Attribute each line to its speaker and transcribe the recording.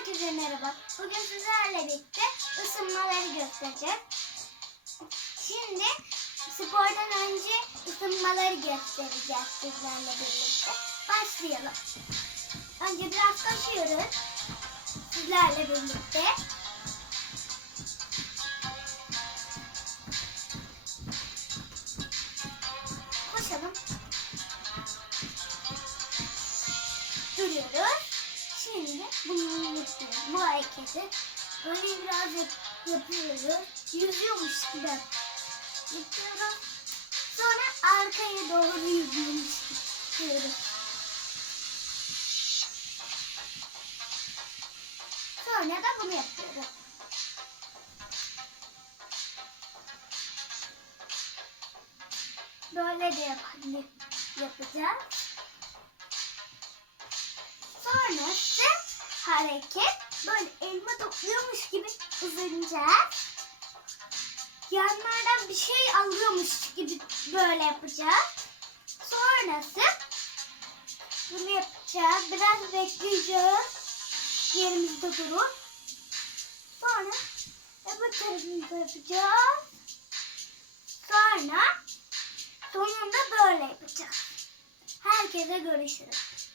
Speaker 1: Herkese merhaba. Bugün sizlerle birlikte ısınmaları göstereceğim. Şimdi spordan önce ısınmaları göstereceğiz sizlerle birlikte. Başlayalım. Önce biraz koşuyoruz. Sizlerle birlikte. Koşalım. Duruyoruz. Şimdi bunu yapıyoruz. Bu hareketi böyle biraz yap- yapıyoruz. Yüzüyormuş gibi yapıyoruz. Sonra arkaya doğru yüzüyormuş gibi yapıyoruz. Sonra da bunu yapıyoruz. Böyle de yap- hareket böyle elma topluyormuş gibi uzanacağız. Yanlardan bir şey alıyormuş gibi böyle yapacağız. Sonrası bunu yapacağız. Biraz bekleyeceğiz. Yerimizde durup. Sonra öbür tarafımızı yapacağız. Sonra sonunda böyle yapacağız. Herkese görüşürüz.